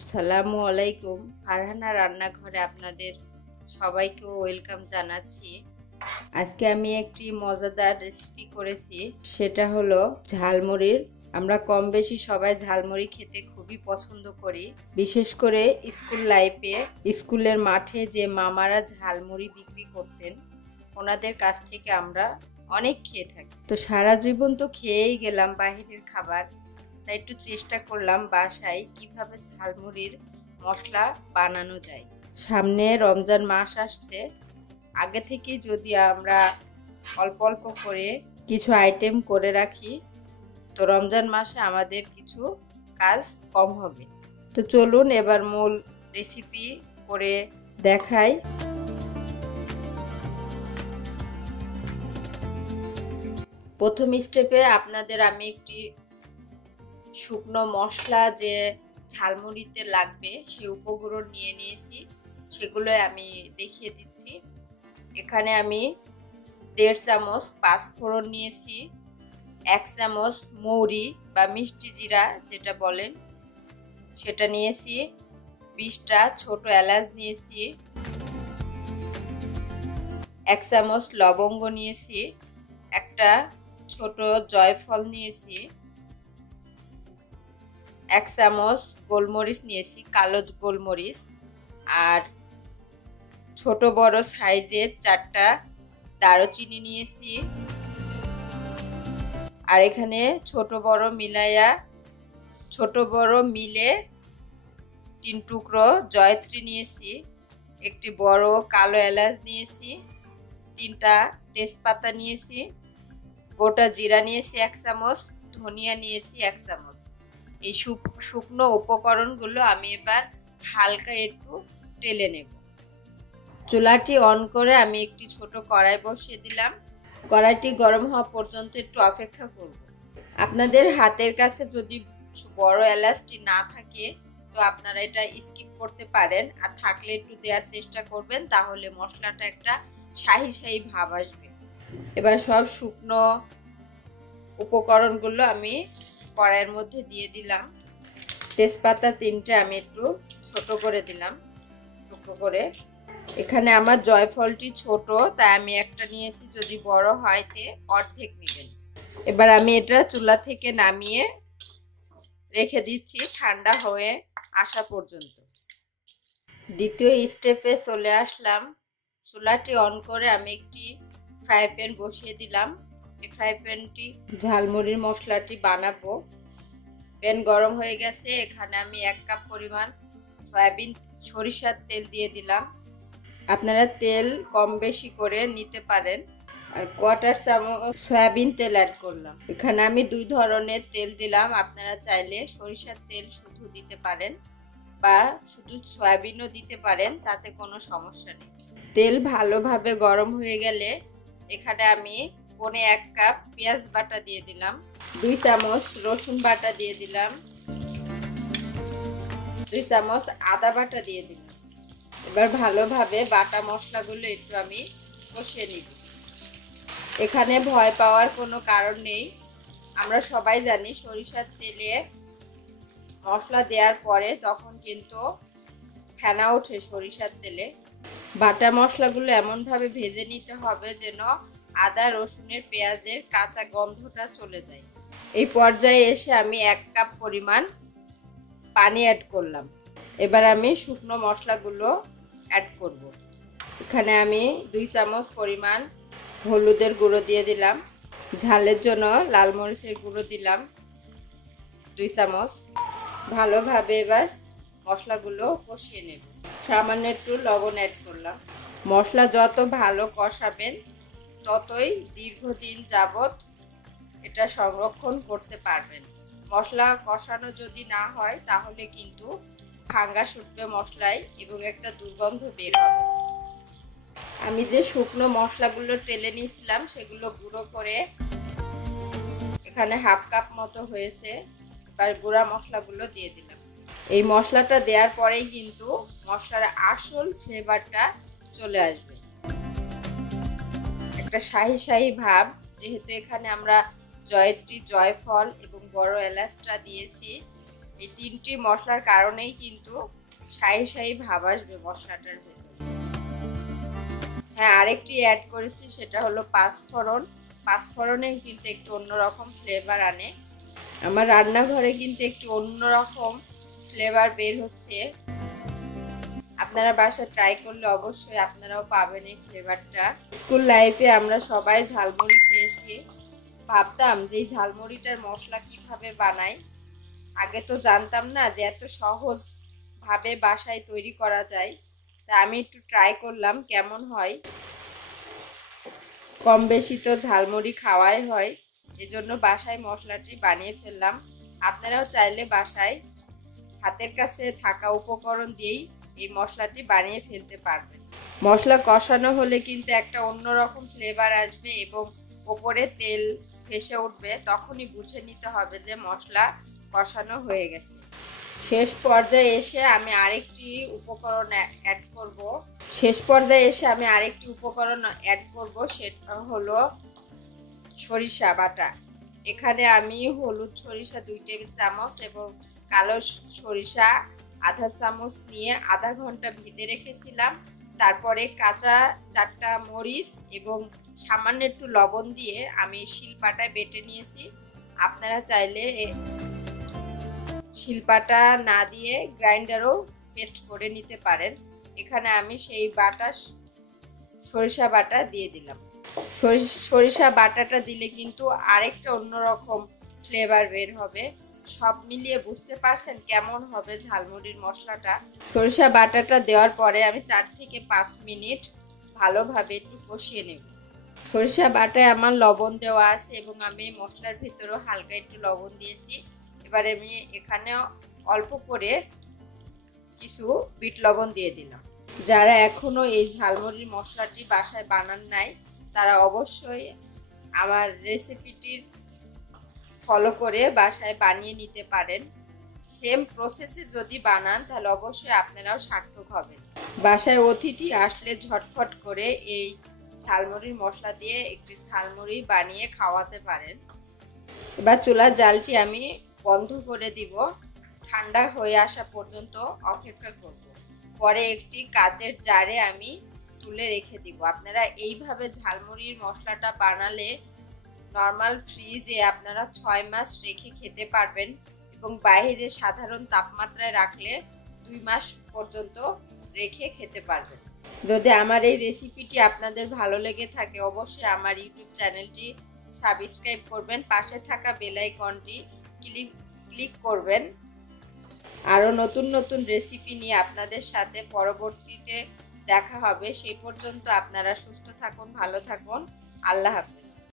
আসসালামু আলাইকুম। ফারহানা রান্নাঘরে আপনাদের সবাইকে ওয়েলকাম জানাচ্ছি। আজকে আমি একটি মজাদার রেসিপি করেছি, সেটা হলো ঝালমুড়ির। আমরা কম বেশি সবাই ঝালমুড়ি খেতে খুবই পছন্দ করি, বিশেষ করে স্কুল লাইফে স্কুলের মাঠে যে মামারা ঝালমুড়ি বিক্রি করতেন ওনাদের কাছ থেকে আমরা অনেক খেয়ে থাকি। তো সারা জীবন তো খেয়েই গেলাম বাইরের খাবার, তাই একটু চেষ্টা করলাম বাসায় কিভাবে ঝালমুড়ির মশলা বানানো যায়। সামনে রমজান মাস আসছে, আগে থেকে যদি আমরা অল্প অল্প করে কিছু আইটেম করে রাখি তো রমজান মাসে আমাদের কিছু কাজ কম হবে। তো চলুন এবার মূল রেসিপি করে দেখাই। প্রথম স্টেপে আপনাদের আমি একটি শুকনো মশলা যে ঝালমুড়িতে লাগবে সেই উপকরণ নিয়ে নিয়েছি, সেগুলো আমি দেখিয়ে দিচ্ছি। এখানে আমি 1.5 চামচ পাঁচফোড়ন নিয়েছি, 1 চামচ মৌরি বা মিষ্টি জিরা যেটা বলেন সেটা নিয়েছি, 20টা ছোট এলাচ নিয়েছি, 1 চামচ লবঙ্গ নিয়েছি, একটা ছোট জয়ফল নিয়েছি, 1 চামচ গোলমরিচ নিয়েছি, কালো গোলমরিচ, আর ছোট বড় সাইজের 4টা দারুচিনি নিয়েছি, আর এখানে ছোট বড় মিলে 3 টুকরো জয়ত্রী নিয়েছি, একটি বড় কালো এলাচ নিয়েছি, 3টা তেজপাতা নিয়েছি, গোটা জিরা নিয়েছি 1 চামচ, ধনিয়া নিয়েছি 1 চামচ। এই শুকনো উপকরণগুলো আমি এবার হালকা একটু টেলে নেব। চুলাটি অন করে আমি একটি ছোট কড়াই বসিয়ে দিলাম। কড়াইটি গরম হওয়া পর্যন্ত একটু অপেক্ষা করব। আপনাদের হাতের কাছে যদি বড় এলাচটি না থাকে তো আপনারা এটা স্কিপ করতে পারেন, আর থাকলে একটু দেওয়ার চেষ্টা করবেন, তাহলে মশলাটা একটা শাহি শাহি ভাব আসবে। এবার সব শুকনো উপকরণগুলো আমি কড়াইয়ের মধ্যে দিয়ে দিলাম। তেজপাতা 3টে আমি একটু ছোট করে দিলাম, টুকরো করে। এখানে আমার জয়ফলটি ছোট, তাই আমি একটা নিয়েছি, যদি বড় হয় তে অর্ধেক নেবেন। এবার আমি এটা চুলা থেকে নামিয়ে রেখে দিচ্ছি ঠান্ডা হয়ে আসা পর্যন্ত। দ্বিতীয় স্টেপে চলে আসলাম। চুলাটি অন করে আমি একটি ফ্রাই প্যান বসিয়ে দিলাম। এই ফ্রাই প্যানটি ঝালমুড়ির মশলাটি বানাবো। প্যান গরম হয়ে গেছে, এখানে আমি 1 কাপ পরিমাণ সরিষার তেল দিয়ে দিলাম। আপনারা তেল কম বেশি করে নিতে পারেন। আর 1/4 চামচ সয়াবিন তেল অ্যাড করলাম। এখানে আমি 2 ধরনের তেল দিলাম, আপনারা চাইলে সরিষার তেল শুধু দিতে পারেন বা শুধু সয়াবিনও দিতে পারেন, তাতে কোনো সমস্যা নেই। তেল ভালোভাবে গরম হয়ে গেলে এখানে আমি 1 কাপ পেঁয়াজ বাটা দিয়ে দিলাম, 2 চামচ রসুন বাটা দিয়ে দিলাম, 2 চামচ আদা বাটা দিয়ে দিলাম। এবার ভালোভাবে বাটা মশলাগুলো একটু আমি কষিয়ে নিব। এখানে ভয় পাওয়ার কোনো কারণ নেই, আমরা সবাই জানি সরিষার তেলে মশলা দেওয়ার পরে তখন কিন্তু ফেনা ওঠে সরিষার তেলে। বাটা মশলাগুলো এমনভাবে ভেজে নিতে হবে যেন আদা রসুনের পেঁয়াজের কাঁচা গন্ধটা চলে যায়। এই পর্যায়ে এসে আমি 1 কাপ পরিমাণ পানি অ্যাড করলাম। এবার আমি শুকনো মশলাগুলো অ্যাড করব। এখানে আমি 2 চামচ পরিমাণ হলুদের গুঁড়ো দিয়ে দিলাম, ঝালের জন্য লাল মরিচের গুঁড়ো দিলাম 2 চামচ। ভালোভাবে এবার মশলাগুলো কষিয়ে নেব। সামান্য একটু লবণ অ্যাড করলাম। মশলা যত ভালো কষাবেন ততই দীর্ঘদিন যাবত এটা সংরক্ষণ করতে পারবেন। মশলা কষানো যদি না হয় তাহলে কিন্তু ফাঙ্গাস উঠবে মশলায় এবং একটা দুর্গন্ধ বের হবে। আমি যে শুকনো মশলাগুলো টেলে নিয়েছিলাম সেগুলো গুঁড়ো করে এখানে 1/2 কাপ মতো হয়েছে। এবার গুঁড়া মশলাগুলো দিয়ে দিলাম। এই মশলাটা দেওয়ার পরেই কিন্তু মশলার আসল ফ্লেভারটা চলে আসবে, একটা শাহি শাহি ভাব। যেহেতু এখানে আমরা জয়ত্রী, জয়ফল এবং বড় এলাচটা দিয়েছি, এই 3টি মশলার কারণেই কিন্তু শাহি শাহি ভাব আসবে মশলাটার ভেতরে। হ্যাঁ, আরেকটি অ্যাড করেছি, সেটা হলো পাঁচফোড়ন। পাঁচফোড়নে কিন্তু একটু অন্যরকম ফ্লেভার আনে। আমার রান্নাঘরে কিন্তু একটু অন্যরকম ফ্লেভার বের হচ্ছে। আপনারা বাসায় ট্রাই করলে অবশ্যই আপনারাও পাবেন এই ফ্লেভারটা। স্কুল লাইফে আমরা সবাই ঝালমুড়ি খেয়েছি। ভাবতাম যে এই ঝালমুড়িটার মশলা কিভাবে বানাই, আগে তো জানতাম না যে এত সহজ ভাবে বাসায় তৈরি করা যায়। তা আমি একটু ট্রাই করলাম কেমন হয়। কম বেশি তো ঝালমুড়ি খাওয়াই হয়, এজন্য বাসায় মশলাটি বানিয়ে ফেললাম। আপনারাও চাইলে বাসায় হাতের কাছে থাকা উপকরণ দিয়েই এই মশলাটি বানিয়ে ফেলতে পারবেন। মশলা কষানো হলে কিন্তু একটা অন্যরকম ফ্লেভার আসবে এবং ওপরে তেল ভেসে উঠবে, তখনই বুঝে নিতে হবে যে মশলা কষানো হয়ে গেছে। শেষ পর্যায়ে এসে আমি আরেকটি উপকরণ অ্যাড করব, সেটা হলো সরিষা বাটা। এখানে আমি হলুদ সরিষা 2 টেবিল চামচ এবং কালো সরিষা আধা চামচ নিয়ে আধা ঘন্টা ভিজে রেখেছিলাম। তারপরে কাঁচা 4টা মরিচ এবং সামান্য একটু লবণ দিয়ে আমি শিলপাটায় বেটে নিয়েছি। আপনারা চাইলে শিলপাটা না দিয়ে গ্রাইন্ডারও পেস্ট করে নিতে পারেন। এখানে আমি সেই সরিষা বাটা দিয়ে দিলাম। সরিষা বাটাটা দিলে কিন্তু আরেকটা অন্যরকম ফ্লেভার বের হবে। সব মিলিয়ে বুঝতে পারছেন কেমন হবে ঝালমুড়ির মশলাটা। সরিষা বাটাটা দেওয়ার পরে আমি 4 থেকে 5 মিনিট ভালোভাবে একটু কষিয়ে নেব। সরিষা বাটায় আমার লবণ দেওয়া আছে এবং আমি মশলার ভিতরেও হালকা একটু লবণ দিয়েছি। এবারে আমি এখানে অল্প করে কিছু বিট লবণ দিয়ে দিলাম। যারা এখনো এই ঝালমুড়ির মশলাটি বাসায় বানান নাই, তারা অবশ্যই আমার রেসিপিটির ফলো করে বাসায় বানিয়ে নিতে পারেন। সেম প্রসেসে যদি বানান তাহলে অবশ্যই আপনারাও সার্থক হবেন। বাসায় অতিথি আসলে ঝটফট করে এই ঝালমুড়ির মশলা দিয়ে একটি ঝালমুড়ি বানিয়ে খাওয়াতে পারেন। এবার চুলার জালটি আমি বন্ধ করে দিব, ঠান্ডা হয়ে আসা পর্যন্ত অপেক্ষা করব। পরে একটি কাচের জারে আমি তুলে রেখে দিব। আপনারা এইভাবে ঝালমুড়ির মশলাটা বানালে নরমাল ফ্রিজে আপনারা 6 মাস রেখে খেতে পারবেন এবং বাইরে সাধারণ তাপমাত্রায় রাখলে 2 মাস পর্যন্ত রেখে খেতে পারবেন। যদি আমার এই রেসিপিটি আপনাদের ভালো লেগে থাকে অবশ্যই আমার ইউটিউব চ্যানেলটি সাবস্ক্রাইব করবেন, পাশে থাকা বেল আইকনটি ক্লিক করবেন। আরো নতুন নতুন রেসিপি নিয়ে আপনাদের সাথে পরবর্তীতে দেখা হবে। সেই পর্যন্ত আপনারা সুস্থ থাকুন, ভালো থাকুন। আল্লাহ হাফেজ।